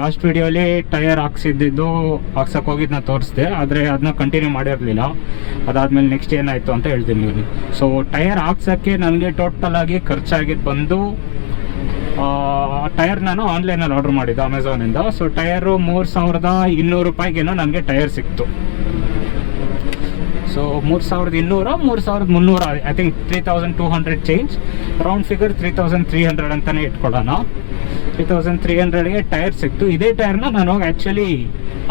Last ವಿಡಿಯೋಲಿ tyre ಹಾಕ್ಸಕ್ಕೆ ಹೋಗಿದ್ದು ನಾನು ತೋರಿಸಿದೆ, ಆದರೆ ಅದನ್ನ ಕಂಟಿನ್ಯೂ ಮಾಡಿರಲಿಲ್ಲ. ಅದಾದಮೇಲೆ ನೆಕ್ಸ್ಟ್ ಏನಾಯಿತು ಅಂತ ಹೇಳ್ತೀನಿ ನೀವು. ಸೊ ಟೈರ್ ಹಾಕ್ಸೋಕ್ಕೆ ನನಗೆ ಟೋಟಲ್ ಆಗಿ ಖರ್ಚಾಗಿದ್ದು ಬಂದು ಟೈರ್ ನಾನು ಆನ್ಲೈನಲ್ಲಿ ಆರ್ಡರ್ ಮಾಡಿದ್ದು ಅಮೆಝಾನಿಂದ. ಸೊ ಟೈರು 3200 ರೂಪಾಯಿಗೇನೋ ನನಗೆ ಟೈರ್ ಸಿಕ್ತು. So 3200 3300 I think 3200 change, round figure 3300 ಅಂತಲೇ ಇಟ್ಕೊಳ್ಳೋಣ. 3300ಗೆ ಟೈರ್ ಸಿಕ್ತು. ಇದೇ ಟೈರ್ನ ನಾನು ಆ್ಯಕ್ಚುಲಿ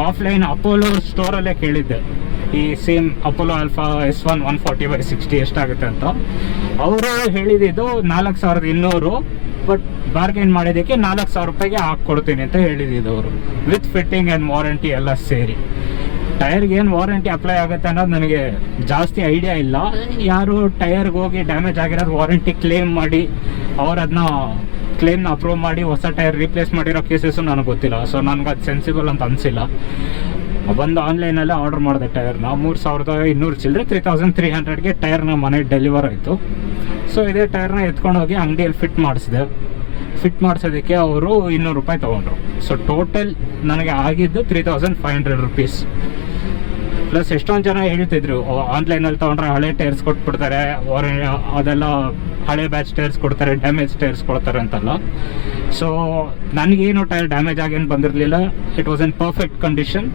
ಆಫ್ಲೈನ್ ಅಪೋಲೋ ಸ್ಟೋರಲ್ಲೇ ಕೇಳಿದ್ದೆ, ಈ ಸೇಮ್ ಅಪೋಲೋ ಆಲ್ಫಾ S1 140/60 ಎಷ್ಟಾಗುತ್ತೆ ಅಂತ. ಅವರು ಹೇಳಿದ್ದು 4200, ಬಟ್ ಬಾರ್ಗೇನ್ ಮಾಡಿದ್ದಕ್ಕೆ 4000 ರೂಪಾಯಿಗೆ ಹಾಕ್ಕೊಡ್ತೀನಿ ಅಂತ ಹೇಳಿದ್ದು ಅವರು, ವಿತ್ ಫಿಟ್ಟಿಂಗ್ ಆ್ಯಂಡ್ ವಾರಂಟಿ ಎಲ್ಲ ಸೇರಿ. ಟೈರ್ಗೆ ಏನು ವಾರಂಟಿ ಅಪ್ಲೈ ಆಗುತ್ತೆ ಅನ್ನೋದು ನನಗೆ ಜಾಸ್ತಿ ಐಡಿಯಾ ಇಲ್ಲ. ಯಾರು ಟೈರ್ಗೆ ಹೋಗಿ ಡ್ಯಾಮೇಜ್ ಆಗಿರೋದು ವಾರಂಟಿ ಕ್ಲೇಮ್ ಮಾಡಿ ಅವ್ರು ಅದನ್ನ ಕ್ಲೇಮ್ನ ಅಪ್ರೂವ್ ಮಾಡಿ ಹೊಸ ಟೈರ್ ರೀಪ್ಲೇಸ್ ಮಾಡಿರೋ ಕೇಸಸ್ಸು ನನಗೆ ಗೊತ್ತಿಲ್ಲ. ಸೊ ನನಗೆ ಅದು ಸೆನ್ಸಿಬಲ್ ಅಂತ ಅನಿಸಿಲ್ಲ. ಬಂದು ಆನ್ಲೈನಲ್ಲೇ ಆರ್ಡರ್ ಮಾಡಿದೆ ಟೈರ್ನ. 3200 ಚಿಲ್ಲರೆ, 3300ಗೆ ಟೈರ್ನ ಮನೆಗೆ ಡೆಲಿವರ್ ಆಯಿತು. ಸೊ ಇದೇ ಟೈರ್ನ ಎತ್ಕೊಂಡೋಗಿ ಅಂಗಡಿಯಲ್ಲಿ ಫಿಟ್ ಮಾಡಿಸಿದೆ. ಫಿಟ್ ಮಾಡಿಸೋದಕ್ಕೆ ಅವರು 200 ರೂಪಾಯಿ ತೊಗೊಂಡ್ರು. ಸೊ ಟೋಟಲ್ ನನಗೆ ಆಗಿದ್ದು 3500 ರುಪೀಸ್. ಪ್ಲಸ್ ಎಷ್ಟೊಂದು ಜನ ಹೇಳ್ತಿದ್ರು ಆನ್ಲೈನಲ್ಲಿ ತೊಗೊಂಡ್ರೆ ಹಳೆ ಟೈರ್ಸ್ ಕೊಟ್ಬಿಡ್ತಾರೆ, ಅದೆಲ್ಲ ಹಳೆ ಬ್ಯಾಚ್ ಟೈರ್ಸ್ ಕೊಡ್ತಾರೆ, ಡ್ಯಾಮೇಜ್ ಟೈರ್ಸ್ ಕೊಡ್ತಾರೆ ಅಂತೆಲ್ಲ. ಸೊ ನನಗೇನು ಟೈರ್ ಡ್ಯಾಮೇಜ್ ಆಗೇನು ಬಂದಿರಲಿಲ್ಲ. It was in perfect condition.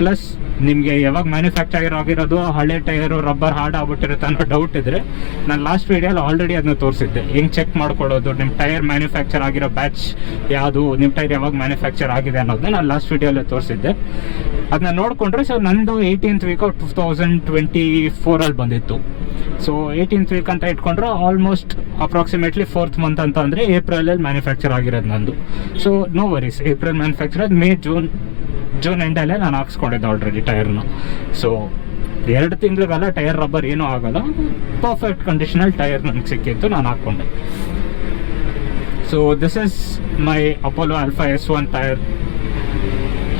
Plus ನಿಮಗೆ ಯಾವಾಗ ಮ್ಯಾನುಫ್ಯಾಕ್ಚರ್ ಆಗಿರೋದು ಹಳೆ ಟೈರು ರಬ್ಬರ್ ಹಾರ್ಡ್ ಆಗ್ಬಿಟ್ಟಿರುತ್ತೆ ಅನ್ನೋ ಡೌಟ್ ಇದ್ದರೆ ನಾನು ಲಾಸ್ಟ್ ವೀಡಿಯೋಲ್ಲಿ ಆಲ್ರೆಡಿ ಅದನ್ನ ತೋರಿಸಿದ್ದೆ, ಹೆಂಗೆ ಚೆಕ್ ಮಾಡ್ಕೊಳ್ಳೋದು, ನಿಮ್ಮ ಟೈರ್ ಮ್ಯಾನುಫ್ಯಾಕ್ಚರ್ ಆಗಿರೋ ಬ್ಯಾಚ್ ಯಾವುದು, ನಿಮ್ಮ ಟೈರ್ ಯಾವಾಗ ಮ್ಯಾನುಫ್ಯಾಕ್ಚರ್ ಆಗಿದೆ ಅನ್ನೋದನ್ನ ನಾನು ಲಾಸ್ಟ್ ವೀಡಿಯೋಲ್ಲೇ ತೋರಿಸಿದ್ದೆ. ಅದನ್ನ ನೋಡಿಕೊಂಡ್ರೆ ಸೊ ನಂದು 18th ವೀಕ್ ಆಫ್ 2024 ಬಂದಿತ್ತು. ಸೊ 18th ವೀಕ್ ಅಂತ ಇಟ್ಕೊಂಡ್ರೆ ಆಲ್ಮೋಸ್ಟ್ ಅಪ್ರಾಕ್ಸಿಮೇಟ್ಲಿ 4th ಮಂತ್ ಅಂತ ಅಂದರೆ ಏಪ್ರಿಲಲ್ಲಿ ಮ್ಯಾನುಫ್ಯಾಕ್ಚರ್ ಆಗಿರೋದು ನಂದು. So no worries, April manufacture ಅದು ಮೇ ಜೂನ್ ಎಂಡಲ್ಲೇ ನಾನು ಹಾಕ್ಸ್ಕೊಂಡಿದ್ದೆ ಆಲ್ರೆಡಿ ಟೈರ್ನ. ಸೊ 2 ತಿಂಗಳಿಗೆಲ್ಲ ಟೈರ್ ರಬ್ಬರ್ ಏನೂ ಆಗೋಲ್ಲ, ಪರ್ಫೆಕ್ಟ್ ಕಂಡೀಷನಲ್ಲಿ ಟೈರ್ ನನಗೆ ಸಿಕ್ಕಿತ್ತು, ನಾನು ಹಾಕ್ಕೊಂಡೆ. So this is my Apollo Alpha S1 tyre.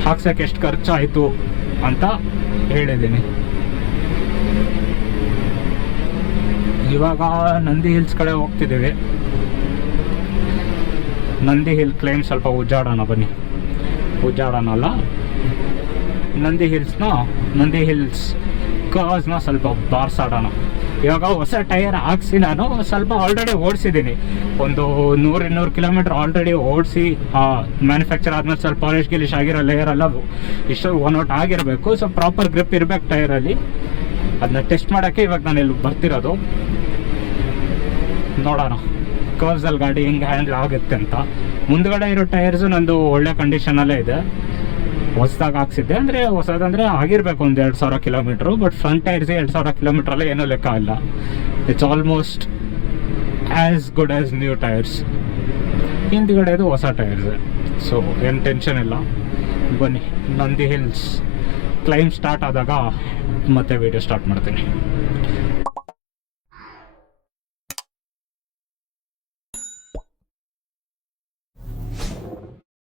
ಹಾಕ್ಸೋಕ್ಕೆ ಎಷ್ಟು ಖರ್ಚಾಯಿತು ಅಂತ ಹೇಳಿದ್ದೀನಿ. ಇವಾಗ ನಂದಿ ಹಿಲ್ಸ್ ಕಡೆ ಹೋಗ್ತಿದ್ದೀವಿ. ನಂದಿ ಹಿಲ್ ಕ್ಲೈಮ್ ಸ್ವಲ್ಪ ಉಜ್ಜಾಡೋಣ ಬನ್ನಿ. ಉಜ್ಜಾಡೋಣಲ್ಲ, ನಂದಿ ಹಿಲ್ಸ್ ಕರ್ವ್ಸ್ನ ಸ್ವಲ್ಪ ಬಾರ್ಸಾಡೋಣ. ಇವಾಗ ಹೊಸ ಟೈರ್ ಹಾಕ್ಸಿ ನಾನು ಸ್ವಲ್ಪ ಆಲ್ರೆಡಿ ಓಡಿಸಿದ್ದೀನಿ, ಒಂದು 100-200 ಕಿಲೋಮೀಟ್ರ್ ಆಲ್ರೆಡಿ ಓಡಿಸಿ. ಮ್ಯಾನುಫ್ಯಾಕ್ಚರ್ ಆದಮೇಲೆ ಸ್ವಲ್ಪ ಪಾಲಿಶ್ ಆಗಿರೋ ಲೇಯರ್ ಎಲ್ಲ ಇಷ್ಟು ಒನ್ ಆಗಿರಬೇಕು. ಸೊ ಪ್ರಾಪರ್ ಗ್ರಿಪ್ ಇರಬೇಕು ಟೈರಲ್ಲಿ. ಅದನ್ನ ಟೆಸ್ಟ್ ಮಾಡೋಕ್ಕೆ ಇವಾಗ ನಾನು ಇಲ್ಲಿ ಬರ್ತಿರೋದು. ನೋಡೋಣ ಕರ್ವ್ಸಲ್ಲಿ ಗಾಡಿ ಹೆಂಗೆ ಹ್ಯಾಂಡಲ್ ಆಗುತ್ತೆ ಅಂತ. ಮುಂದ್ಗಡೆ ಇರೋ ಟೈರ್ಸು ನಂದು ಒಳ್ಳೆ ಕಂಡೀಷನಲ್ಲೇ ಇದೆ, ಹೊಸದಾಗಿ ಹಾಕ್ಸಿದ್ದೆ. ಅಂದರೆ ಹೊಸದಂದರೆ ಆಗಿರಬೇಕು ಒಂದು 2000 ಕಿಲೋಮೀಟ್ರು, ಬಟ್ ಫ್ರಂಟ್ ಟೈರ್ಸ್ಗೆ 2000 ಕಿಲೋಮೀಟ್ರಲ್ಲೇ ಏನೂ ಲೆಕ್ಕ ಇಲ್ಲ. It's almost as good as new tyres. ಹಿಂದ್ಗಡೆದು ಹೊಸ ಟೈರ್ಸ್, ಸೊ ಏನು ಟೆನ್ಷನ್ ಇಲ್ಲ. ಬನ್ನಿ, ನಂದಿ ಹಿಲ್ಸ್ ಕ್ಲೈಮ್ ಸ್ಟಾರ್ಟ್ ಆದಾಗ ಮತ್ತೆ ವೀಡಿಯೋ ಸ್ಟಾರ್ಟ್ ಮಾಡ್ತೀನಿ.